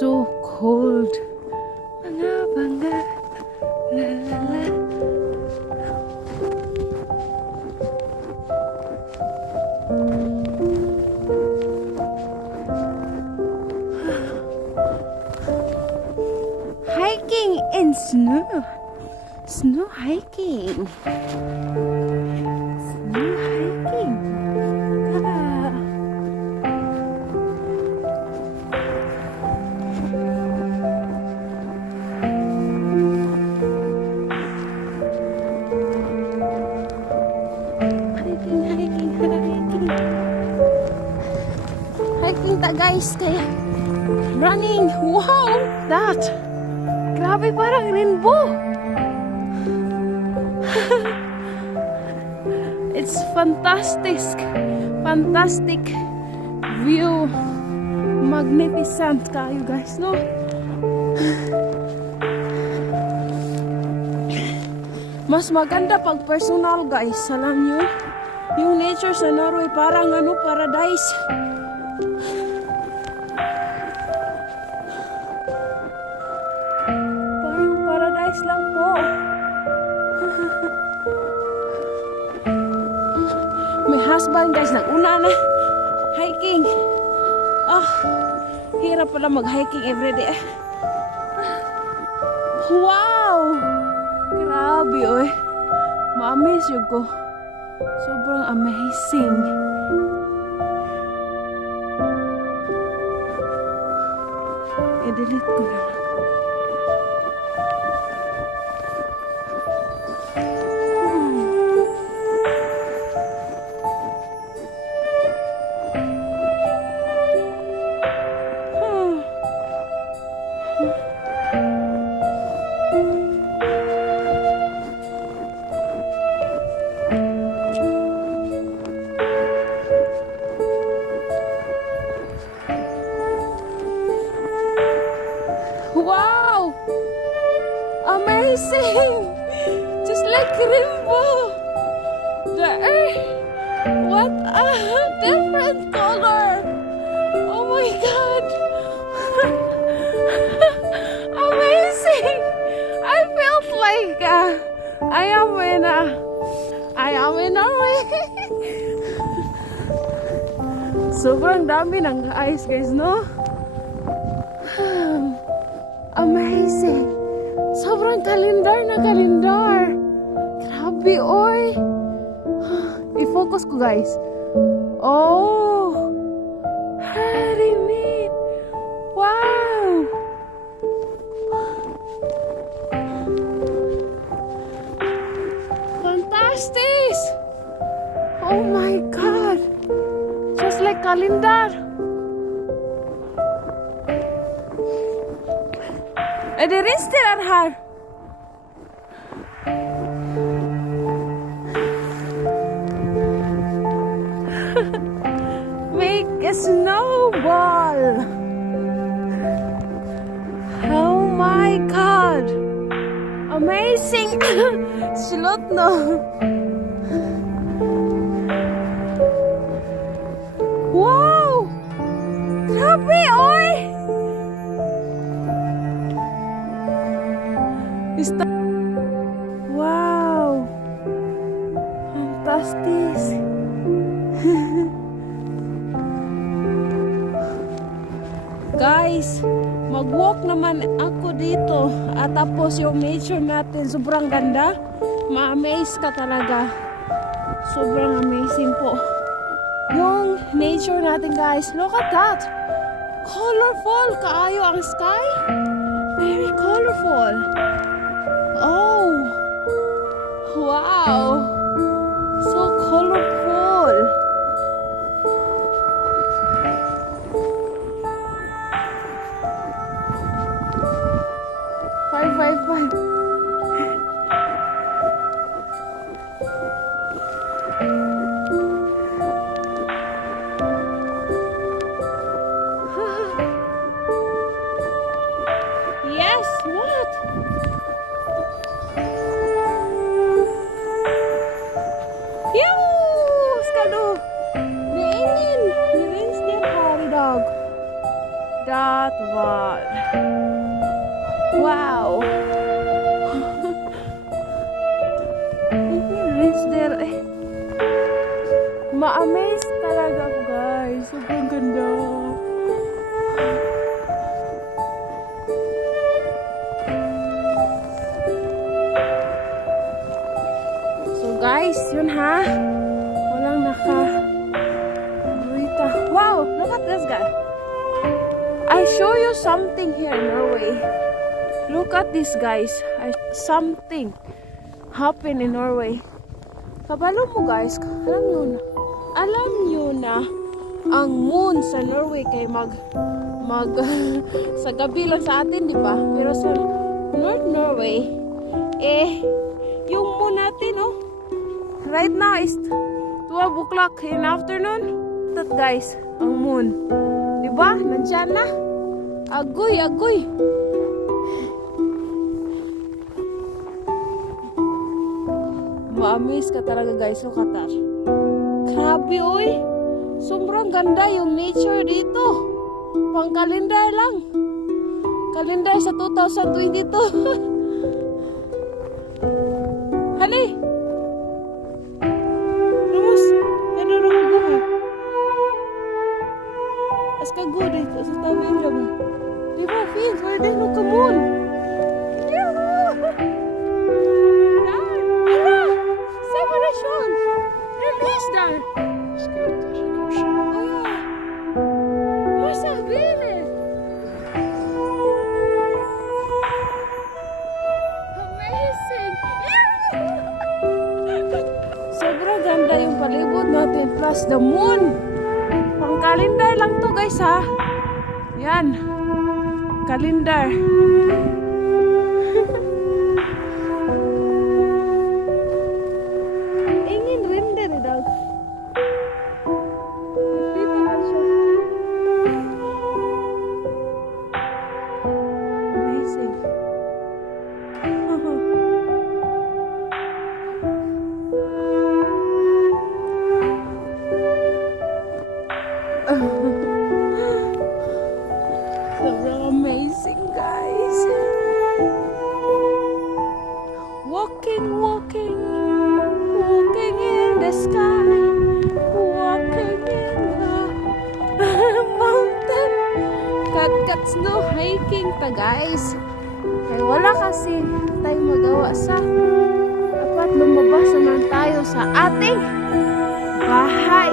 so cold. Banga, banga, la la la. Hiking in snow. Snow hiking. Snow hiking. Ah. Hiking, hiking, hiking. Hiking ta guys, kaya running. Wow, that. Grabe, parang rainbow. It's fantastic. Fantastic view. Magnificent kayo guys, no? Mas maganda pag personal guys. Alam nyo, yung nature sa Norway parang ano, paradise. Parang paradise lang po. May husband guys, nag-una na hiking. Hirap pala mag-hiking everyday. Wow! Grabe oy. Ma-amaze yun ko. Sobrang amazing. I-delete ko na lang. Wow! Amazing! Just like rainbow! The earth! What a different color! Oh my god! Amazing! I felt like I am in Norway! Sobrang dami ng ice guys, no? Amazing! Sobrang kalendar na kalendar! Grabe, oy! I-focus ko, guys. Oh! Very neat! Wow! Fantastic! Oh my God! Just like kalendar! Det rister her. Make a snowball. Oh my god. Amazing. Slot no. Wow. Grabe, oy. Wow! Fantastic! Guys, mag-walk naman ako dito at tapos yung nature natin sobrang ganda. Ma-amaze ka talaga. Sobrang amazing po. Yung nature natin guys, look at that! Colorful kaayo ang sky. Very colorful. Oh, wow, so colorful. Five. Yes, what? Yoo! that one. Wow. Reach there. Ma-amaze talaga ako guys. Sobrang ganda. So guys, yun ha. Walang naka-buita. Wow, look at this guy. I show you something here in Norway. Look at this guys. Something happened in Norway. Kabalo mo guys, alam nyo na ang moon sa Norway kay mag sa gabi lang sa atin, di ba? Pero sa North Norway, yung moon natin, right now is 12 o'clock in afternoon. That guys, ang moon. Di ba? Nandiyan na. Agoy, agoy. Ma-amaze ka talaga guys, look at that. Grabe oy. Sobrang ganda yung nature dito. Pang kalendar lang. Kalendar sa 2022. Hali. Rumus. Kano rin mo ha? As ka good eh. Sa tawin lang. Diba, Fins? Wala tayo no kamun. Release där! Skuter, kanske. Massa bilar! Amazing! Sobrang ganda yung palibot natin plus the moon. Pang kalendar lang to guys ha. Yan. Kalendar. Sobrang amazing guys. Walking in the sky, walking in the mountain. Kat snow hiking ta guys. Kaya wala kasi tayong magawa sa dapat lumabas naman tayo sa ating bahay.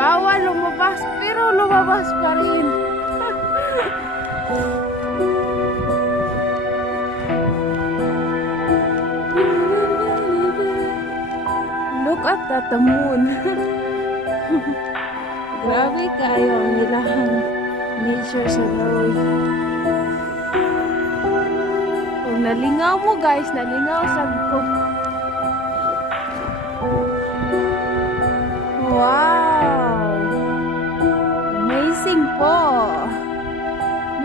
Bawal lumabas, pero lumabas pa rin. Look at that, the moon. Grabe kayo ang ilahang nature sa Norway. Kung nalingaw mo guys, nalingaw sab ko. Wow! Amazing po!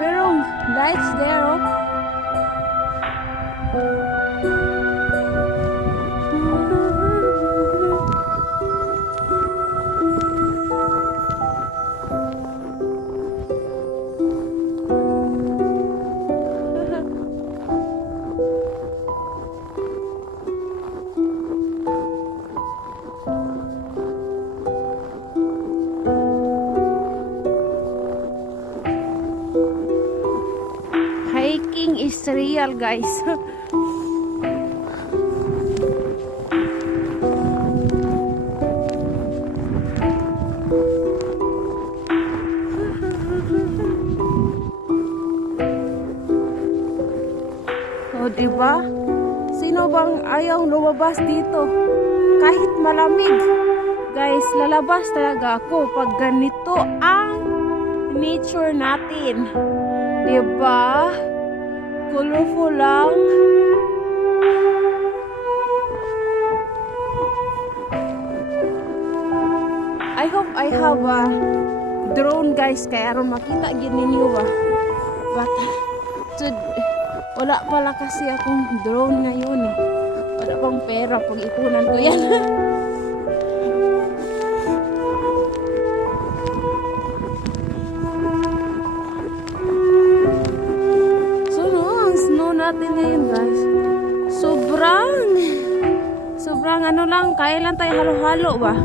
Merong lights there, oh. Hiking is real guys. O diba? Sino bang ayaw lumabas dito? Kahit malamig. Guys, lalabas talaga ako pag ganito ang nature natin. Diba? Colorful lang. I hope I have a drone guys kaya aron makita gid ninyo ba. But wala pala kasi akong drone ngayon eh. Wala pang pera pag ipunan ko yan. kailan tayo halo-halo ba?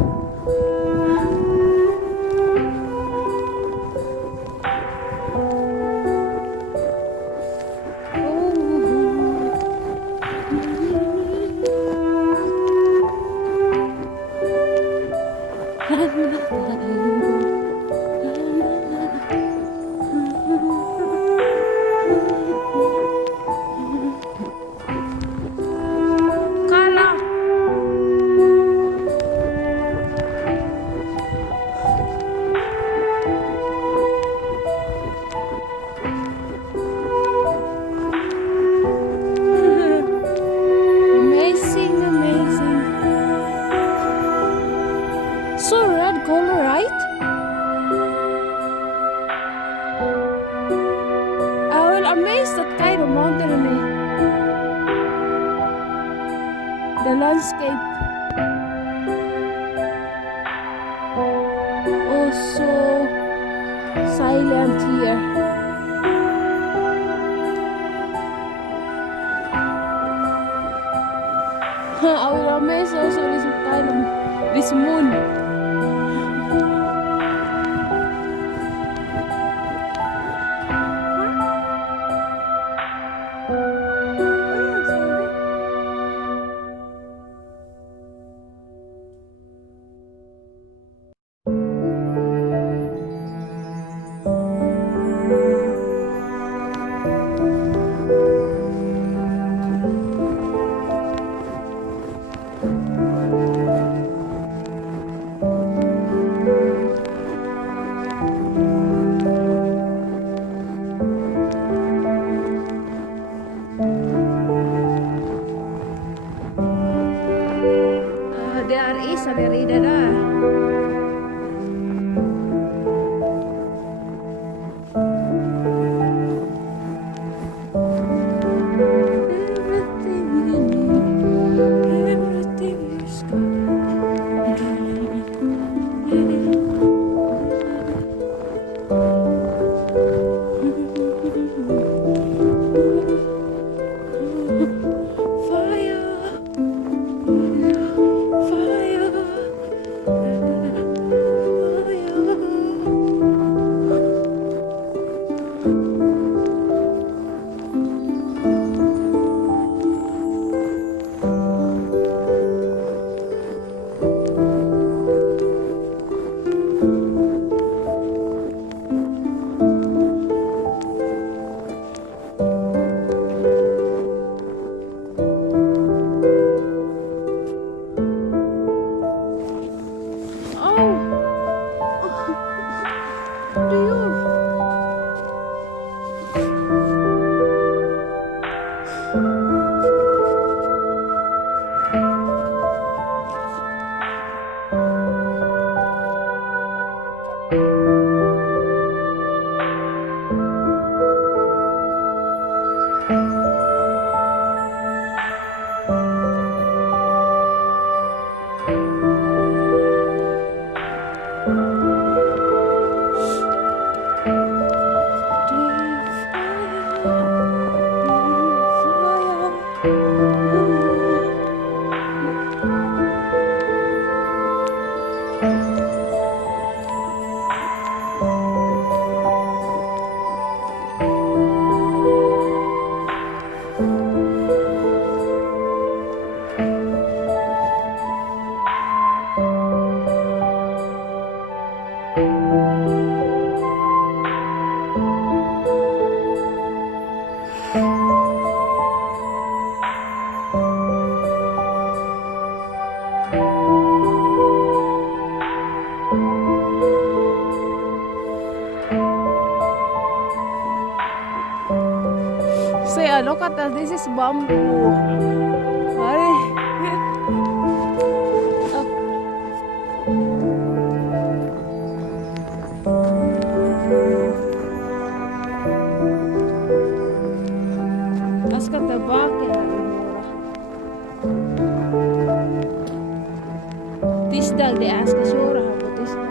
Kala. Amazing, amazing. So red color, right? I will amaze that kind of mountain on it. The landscape. Oh, so silent here. I will amaze also this kind of this moon. There is a very everything is Look at that, this is bamboo. Let's get the bucket. This dog, they ask us, how about this dog?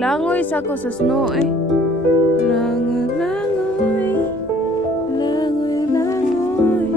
Naglangoy sa ako sa snow eh. Langoy, langoy. Langoy, langoy.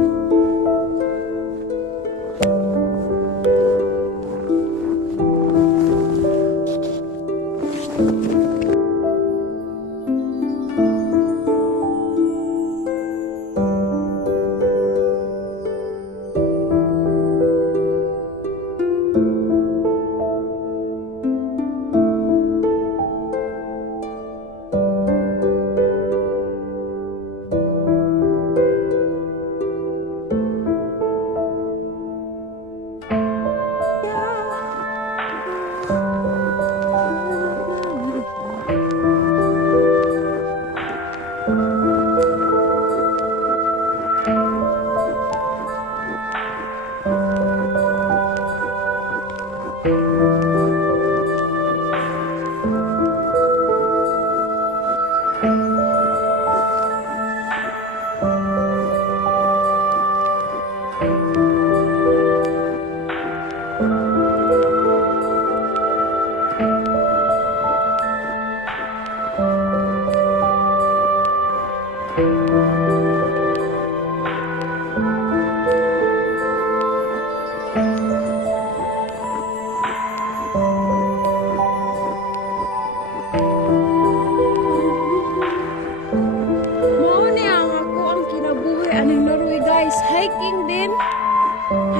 Hiking din.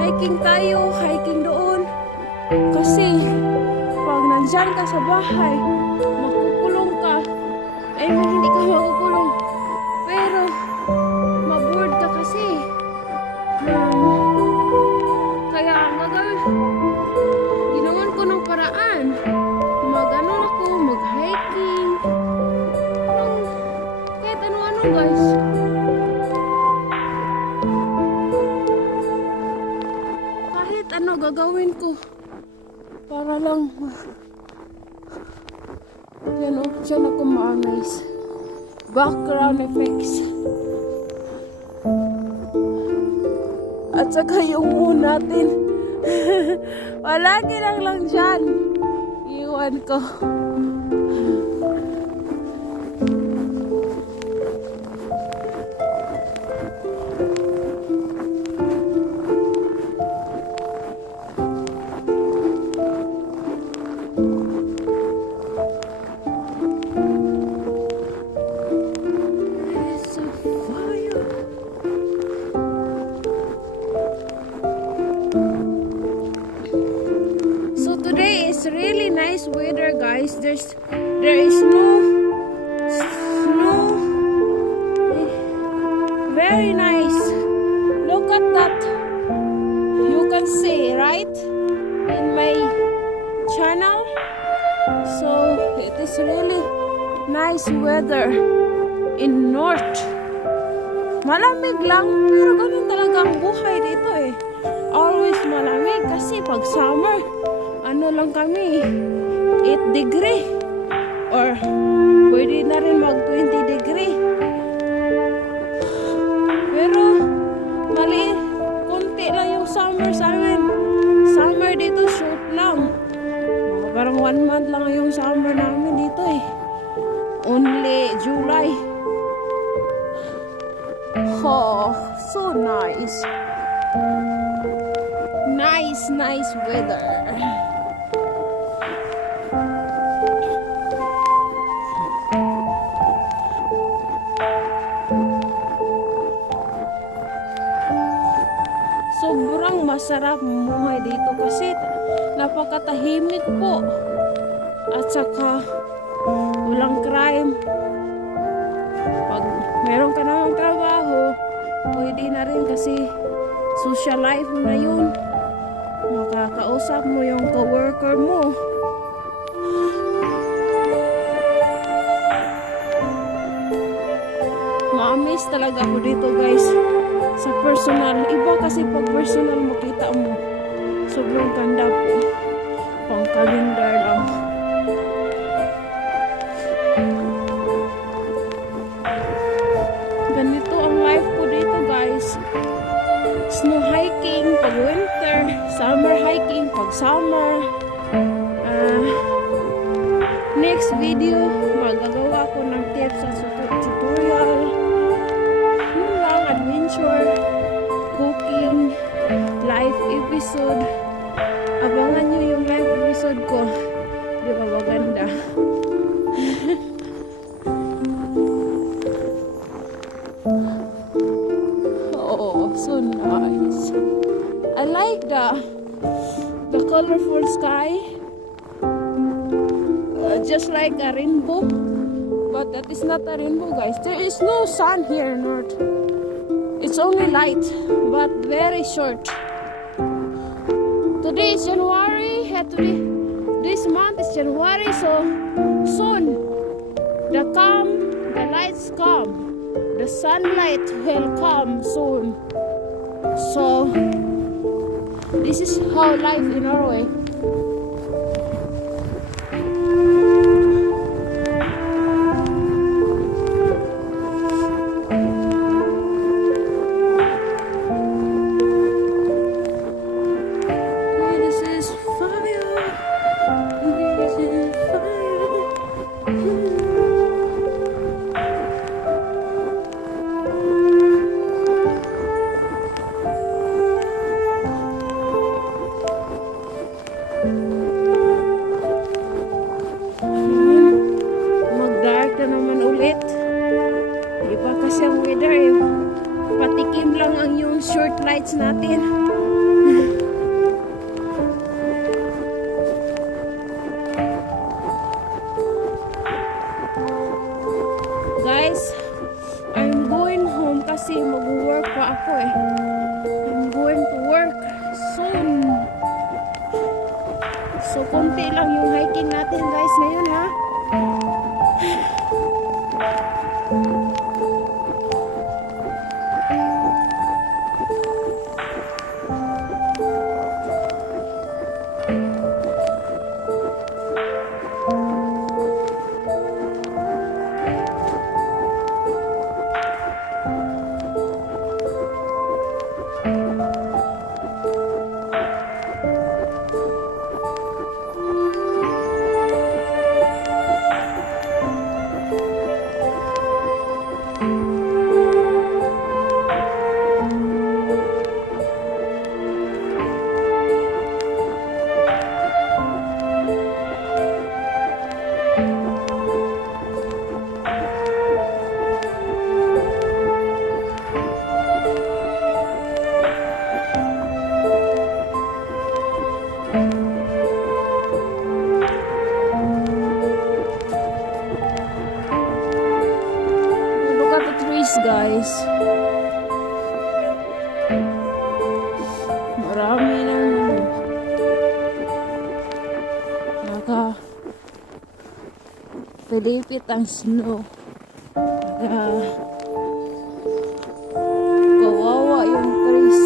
Hiking tayo, hiking doon. Kasi pag nandyan ka sa bahay, makukulong ka. Ay, hindi ka makukulong. Pero maboard ka kasi. Kaya ang gagawin, ginawan ko ng paraan. Mag-ano ako, mag-hiking. Kahit ano-ano guys. Ano gagawin ko para lang dyan ako ma-amaze. Background effects at saka yung moon natin. Palagi lang dyan iwan ko. Really nice weather guys. There is no snow. Very nice. Look at that. You can see right in my channel. So it is really nice weather in North. Malamig lang pero ganun talaga ang buhay dito eh. Always malamig kasi pag summer ano lang kami 8 degree or pwede na rin mag 20 degree pero mali konti lang yung summer sa amin. Summer dito short lang, parang 1 month lang yung summer namin dito eh, only July. Oh, so nice weather. Sobrang masarap mamuhay dito kasi napakatahimik po at saka walang crime. Pag meron ka namang trabaho, pwede na rin kasi social life mo na yun. Makakausap mo yung coworker mo. Ma-amaze talaga ako dito guys sa personal. Iba kasi pag personal makita mo sobrang ganda po, pang calendar lang. Ganito ang life ko dito guys. Snow hiking pag winter, summer hiking pag summer. Next next video, magagawa ko ng tips at tutorial. Yun lang, adventure, cooking, live episode. Abangan nyo yung live episode ko. Di ba maganda? Oh, so nice. I like the colorful sky. Just like a rainbow. But that is not a rainbow, guys. There is no sun here in North. It's only light, but very short. Today is January. This month is January, so soon the lights come. The sunlight will come soon. So this is how life in Norway. Mag-dark na naman ulit. Iba kasi ang weather eh. Patikim lang ang yung short lights natin. Guys, I'm going home kasi mag-work pa ako eh. I'm going to work soon. So, konti lang yung hiking natin guys ngayon ha. Guys, marami nang pilipit ang snow. Kawawa yung trees.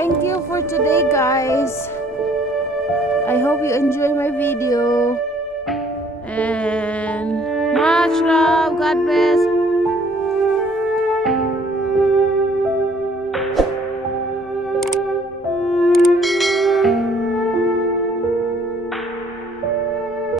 Thank you for today, guys. I hope you enjoy my video. And much love. God bless.